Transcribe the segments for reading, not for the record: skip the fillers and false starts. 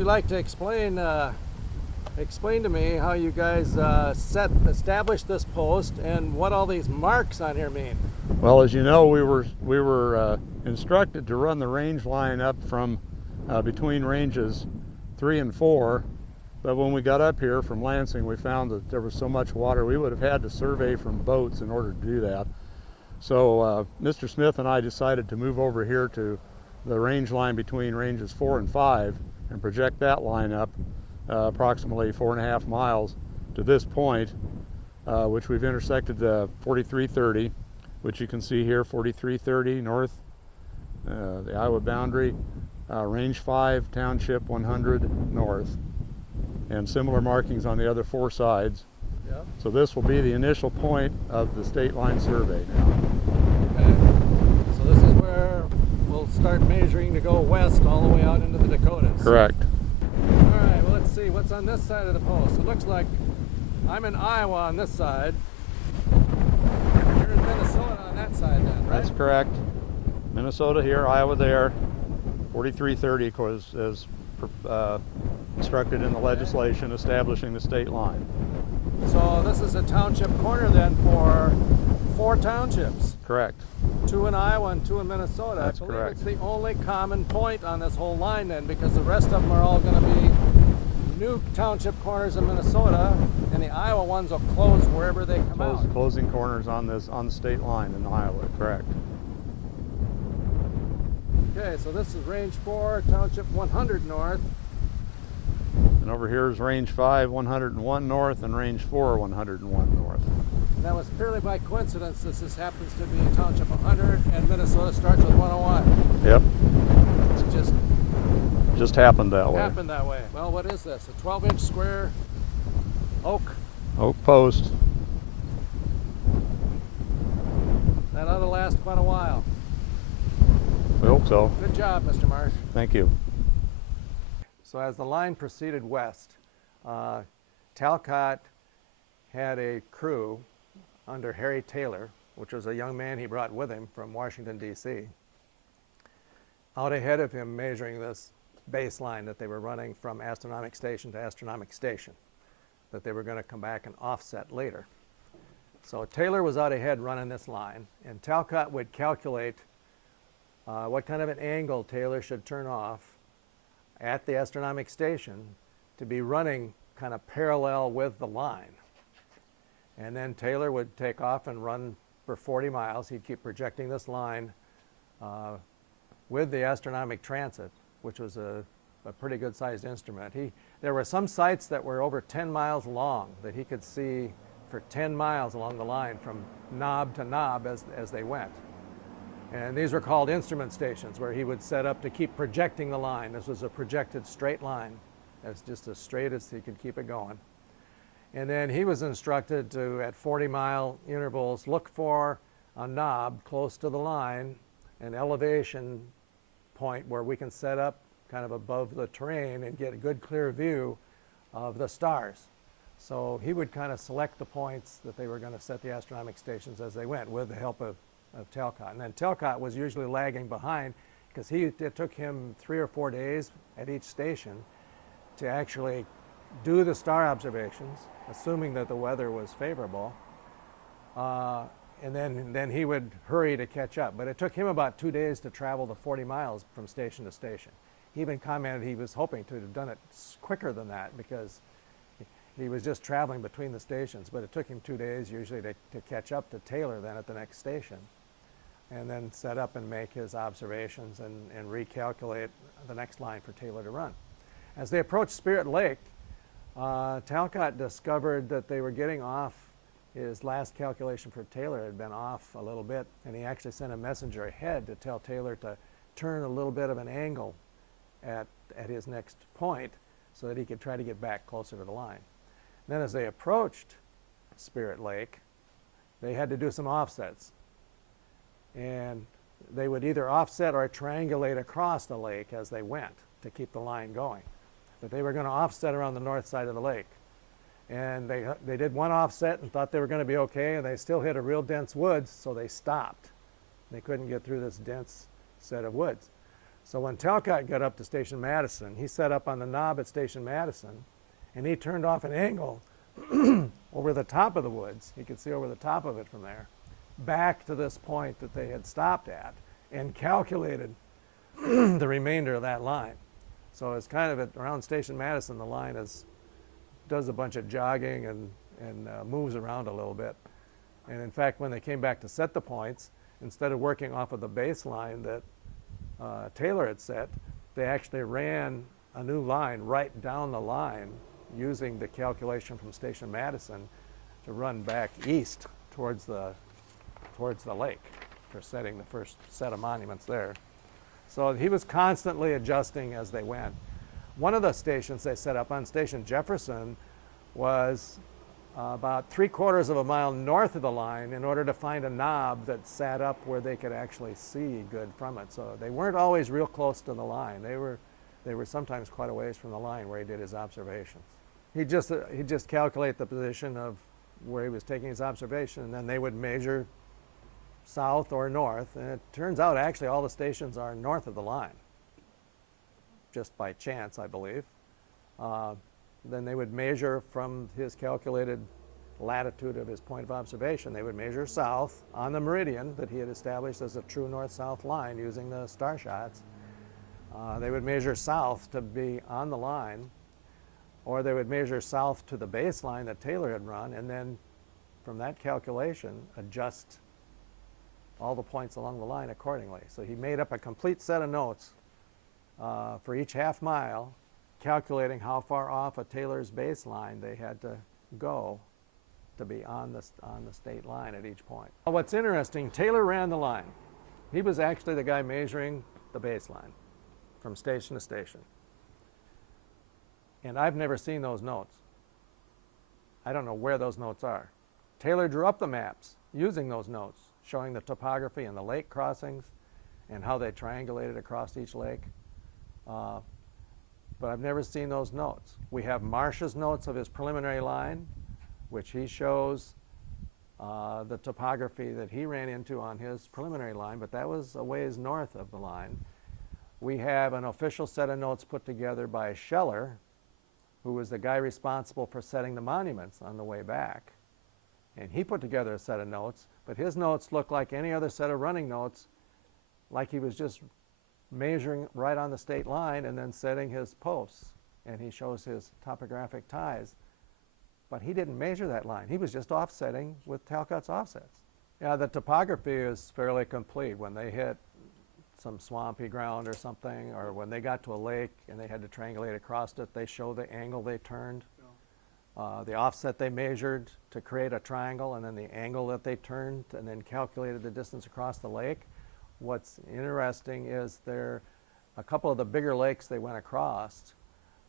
you like to explain to me how you guys established this post and what all these marks on here mean? Well, as you know, we were instructed to run the range line up from between ranges 3 and 4, but when we got up here from Lansing, we found that there was so much water we would have had to survey from boats in order to do that. So Mr. Smith and I decided to move over here to the range line between ranges 4 and 5 and project that line up approximately 4.5 miles to this point, which we've intersected 4330, which you can see here, 4330 north, the Iowa boundary, range 5, township 100 north, and similar markings on the other 4 sides. Yep. So this will be the initial point of the state line survey now. Okay. So this is where we'll start measuring to go west all the way out into the Dakotas. Correct. All right, well, let's see what's on this side of the post. It looks like I'm in Iowa on this side. You're in Minnesota on that side then, right? That's correct. Minnesota here, Iowa there. 4330 of course, is instructed in the legislation establishing the state line. So this is a township corner then for 4 townships. Correct. 2 in Iowa and 2 in Minnesota. That's I believe correct. it's the only common point on this whole line then, because the rest of them are all going to be new township corners in Minnesota, and the Iowa ones will close wherever they come out. Closing corners on the state line in Iowa, correct. Okay, so this is range 4, township 100 north. And over here is range 5, 101 north, and range 4, 101 north. And that was purely by coincidence that this happens to be township 100 and Minnesota starts with 101. Yep. It just happened that way. happened that way. Well, what is this? A 12-inch square oak? Oak post. That ought to last quite a while. We hope so. Good job, Mr. Marsh. Thank you. So as the line proceeded west, Talcott had a crew under Harry Taylor, which was a young man he brought with him from Washington, D.C., out ahead of him measuring this baseline that they were running from astronomic station to astronomic station, that they were going to come back and offset later. So Taylor was out ahead running this line, and Talcott would calculate what kind of an angle Taylor should turn off at the astronomic station to be running kind of parallel with the line. And then Taylor would take off and run for 40 miles. He'd keep projecting this line with the astronomic transit, which was a pretty good sized instrument. There were some sites that were over 10 miles long that he could see for 10 miles along the line from knob to knob as they went. And these were called instrument stations, where he would set up to keep projecting the line. This was a projected straight line, as just as straight as he could keep it going. And then he was instructed to, at 40-mile intervals, look for a knob close to the line, an elevation point where we can set up kind of above the terrain and get a good clear view of the stars. So he would kind of select the points that they were going to set the astronomic stations as they went with the help of Talcott. And then Talcott was usually lagging behind because it took him 3 or 4 days at each station to actually do the star observations, assuming that the weather was favorable, and then he would hurry to catch up. But it took him about 2 days to travel the 40 miles from station to station. He even commented he was hoping to have done it quicker than that because he was just traveling between the stations, but it took him 2 days usually to catch up to Taylor then at the next station, and then set up and make his observations and recalculate the next line for Taylor to run. As they approached Spirit Lake, Talcott discovered that they were getting off. His last calculation for Taylor had been off a little bit, and he actually sent a messenger ahead to tell Taylor to turn a little bit of an angle at his next point so that he could try to get back closer to the line. Then as they approached Spirit Lake, they had to do some offsets. And they would either offset or triangulate across the lake as they went to keep the line going. But they were going to offset around the north side of the lake. And they did one offset and thought they were going to be okay, and they still hit a real dense woods, so they stopped. They couldn't get through this dense set of woods. So when Talcott got up to Station Madison, he set up on the knob at Station Madison, and he turned off an angle over the top of the woods. You could see over the top of it from there, back to this point that they had stopped at, and calculated the remainder of that line. So it's kind of around Station Madison, the line does a bunch of jogging and moves around a little bit. And in fact, when they came back to set the points, instead of working off of the baseline that Taylor had set, they actually ran a new line right down the line using the calculation from Station Madison to run back east towards the lake for setting the first set of monuments there. So he was constantly adjusting as they went. One of the stations they set up on Station Jefferson was about 3/4 of a mile north of the line in order to find a knob that sat up where they could actually see good from it. So they weren't always real close to the line. They were sometimes quite a ways from the line where he did his observations. He'd just calculate the position of where he was taking his observation, and then they would measure south or north. And it turns out actually all the stations are north of the line, just by chance, I believe. Then they would measure from his calculated latitude of his point of observation. They would measure south on the meridian that he had established as a true north-south line using the star shots. They would measure south to be on the line, or they would measure south to the baseline that Taylor had run, and then from that calculation adjust all the points along the line accordingly. So he made up a complete set of notes for each half mile, calculating how far off of Taylor's baseline they had to go to be on the state line at each point. What's interesting, Taylor ran the line. He was actually the guy measuring the baseline from station to station. And I've never seen those notes. I don't know where those notes are. Taylor drew up the maps using those notes, showing the topography and the lake crossings and how they triangulated across each lake. But I've never seen those notes. We have Marsh's notes of his preliminary line, which he shows the topography that he ran into on his preliminary line, but that was a ways north of the line. We have an official set of notes put together by Scheller, who was the guy responsible for setting the monuments on the way back. And he put together a set of notes, but his notes look like any other set of running notes, like he was just measuring right on the state line and then setting his posts. And he shows his topographic ties. But he didn't measure that line. He was just offsetting with Talcott's offsets. Yeah, the topography is fairly complete. When they hit some swampy ground or something, or when they got to a lake and they had to triangulate across it, they show the angle they turned, the offset they measured to create a triangle, and then the angle that they turned, and then calculated the distance across the lake. What's interesting is a couple of the bigger lakes they went across,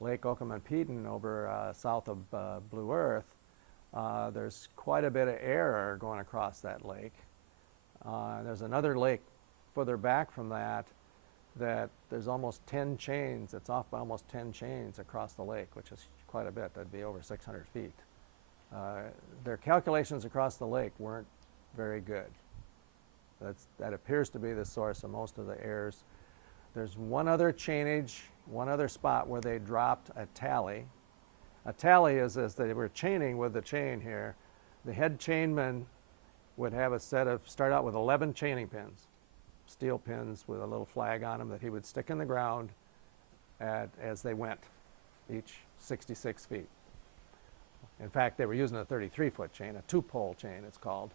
Lake Okemepeten over south of Blue Earth, there's quite a bit of error going across that lake. There's another lake further back from that there's almost 10 chains. It's off by almost 10 chains across the lake, which is quite a bit. That'd be over 600 feet. Their calculations across the lake weren't very good. That appears to be the source of most of the errors. There's one other chainage, one other spot where they dropped a tally. A tally is as they were chaining with the chain here. The head chainman would have start out with 11 chaining pins, steel pins with a little flag on them that he would stick in the ground as they went, each 66 feet. In fact, they were using a 33-foot chain, a two-pole chain it's called.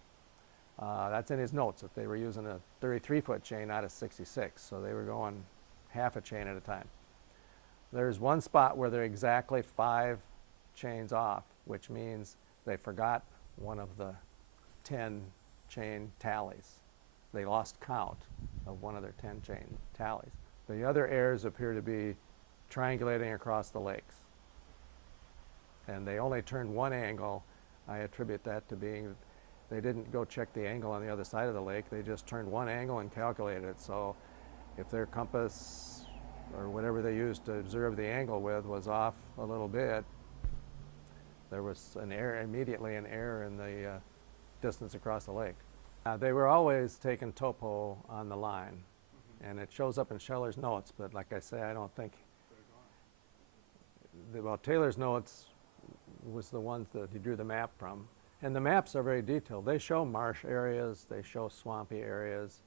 That's in his notes, that they were using a 33-foot chain, not a 66, so they were going half a chain at a time. There's one spot where they're exactly 5 chains off, which means they forgot one of the 10 chain tallies. They lost count of one of their 10 chain tallies. The other errors appear to be triangulating across the lakes. And they only turned one angle. I attribute that to being they didn't go check the angle on the other side of the lake. They just turned one angle and calculated it. So if their compass or whatever they used to observe the angle with was off a little bit, there was immediately an error in the distance across the lake. They were always taking topo on the line. and it shows up in Scheller's notes, but like I say, I don't think, well, Taylor's notes was the ones that he drew the map from. And the maps are very detailed. They show marsh areas, they show swampy areas.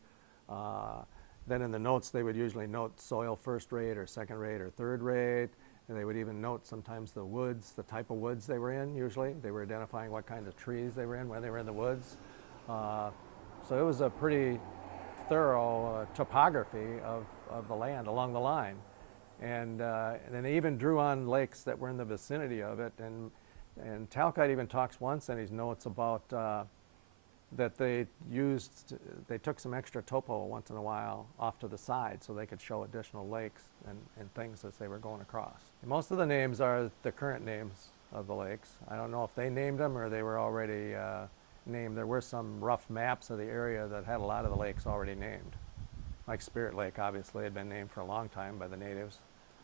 Then in the notes, they would usually note soil first rate or second rate or third rate. And they would even note sometimes the woods, the type of woods they were in usually. They were identifying what kind of trees they were in when they were in the woods. So it was a pretty thorough topography of the land along the line. And then they even drew on lakes that were in the vicinity of it. And Talcott even talks once in his notes about that they took some extra topo once in a while off to the side so they could show additional lakes and things as they were going across. And most of the names are the current names of the lakes. I don't know if they named them or they were already named. There were some rough maps of the area that had a lot of the lakes already named. Like Spirit Lake obviously had been named for a long time by the natives,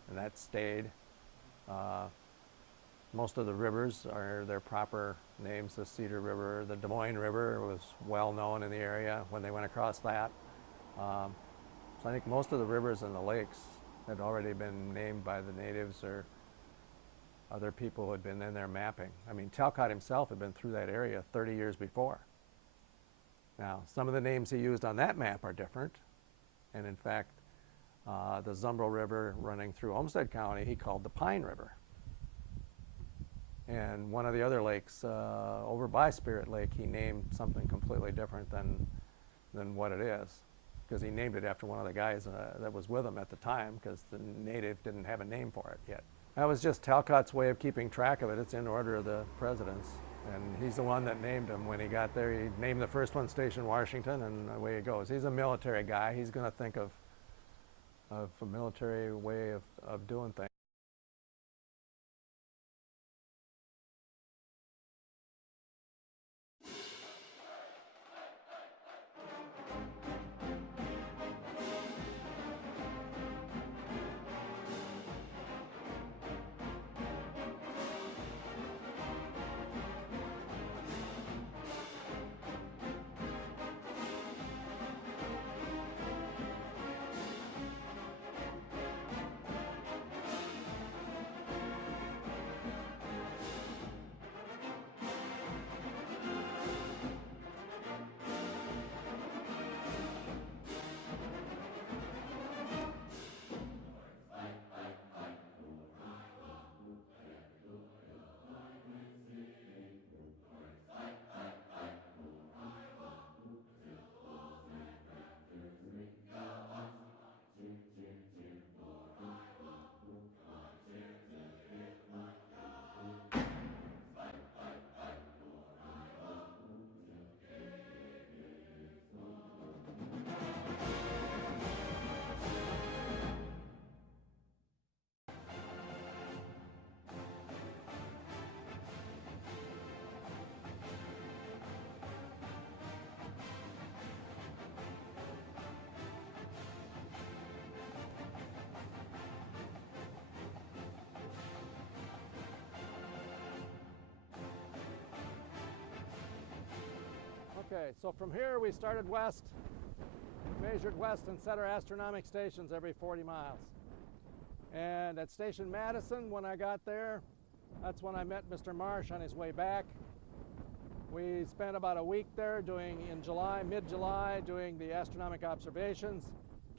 and that stayed. Most of the rivers are their proper names. The Cedar River, the Des Moines River was well known in the area when they went across that. So I think most of the rivers and the lakes had already been named by the natives or other people who had been in there mapping. I mean, Talcott himself had been through that area 30 years before. Now, some of the names he used on that map are different. And in fact, the Zumbro River running through Olmsted County, he called the Pine River. And one of the other lakes over by Spirit Lake, he named something completely different than what it is, because he named it after one of the guys that was with him at the time, because the native didn't have a name for it yet. That was just Talcott's way of keeping track of it. It's in order of the presidents, and he's the one that named them when he got there. He named the first one Station Washington, and away it goes. He's a military guy. He's going to think of a military way of doing things. Okay, so from here we started west, measured west, and set our astronomic stations every 40 miles. And at Station Madison, when I got there, that's when I met Mr. Marsh on his way back. We spent about a week there in July, mid-July, doing the astronomic observations,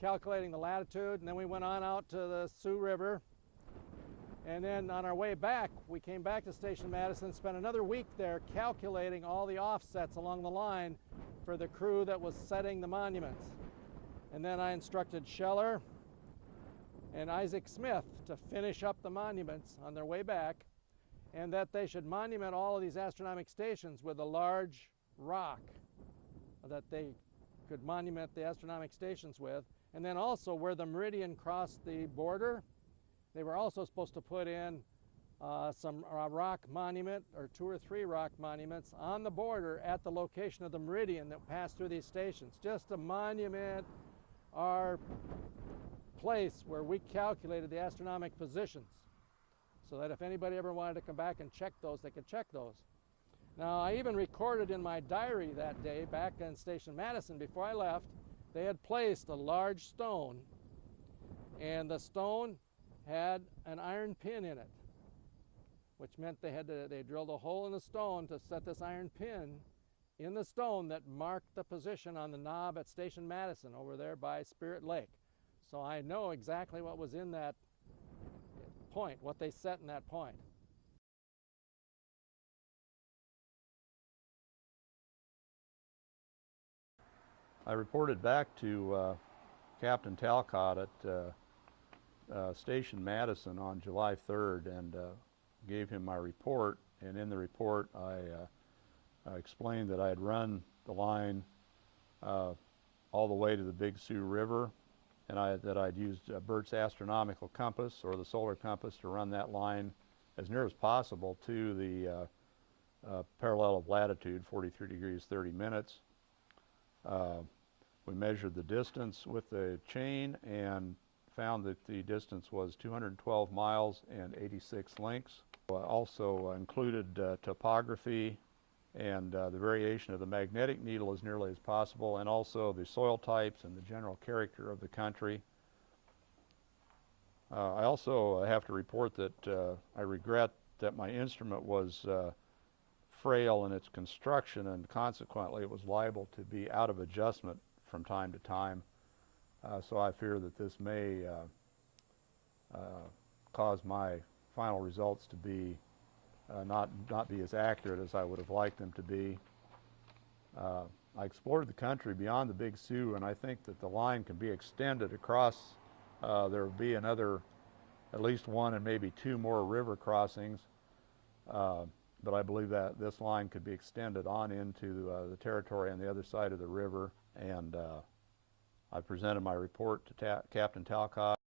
calculating the latitude, and then we went on out to the Sioux River. And then on our way back, we came back to Station Madison, spent another week there calculating all the offsets along the line for the crew that was setting the monuments. And then I instructed Scheller and Isaac Smith to finish up the monuments on their way back, and that they should monument all of these astronomic stations with a large rock that they could monument the astronomic stations with. And then also where the meridian crossed the border, they were also supposed to put in some rock monument, or 2 or 3 rock monuments on the border at the location of the meridian that passed through these stations, just to monument our place where we calculated the astronomic positions, so that if anybody ever wanted to come back and check those, they could check those. Now, I even recorded in my diary that day back in Station Madison before I left they had placed a large stone, and the stone had an iron pin in it, which meant they drilled a hole in the stone to set this iron pin in the stone that marked the position on the knob at Station Madison over there by Spirit Lake. So I know exactly what was in that point, what they set in that point. I reported back to Captain Talcott at Station Madison on July 3rd and gave him my report. And in the report, I explained that I had run the line all the way to the Big Sioux River, and that I'd used Bert's astronomical compass, or the solar compass, to run that line as near as possible to the parallel of latitude, 43 degrees 30 minutes. We measured the distance with the chain and found that the distance was 212 miles and 86 links. Also included topography and the variation of the magnetic needle as nearly as possible, and also the soil types and the general character of the country. I also have to report that I regret that my instrument was frail in its construction, and consequently it was liable to be out of adjustment from time to time. So I fear that this may cause my final results to be not be as accurate as I would have liked them to be. I explored the country beyond the Big Sioux, and I think that the line can be extended across. There will be at least one and maybe two more river crossings, but I believe that this line could be extended on into the territory on the other side of the river. And I presented my report to Captain Talcott.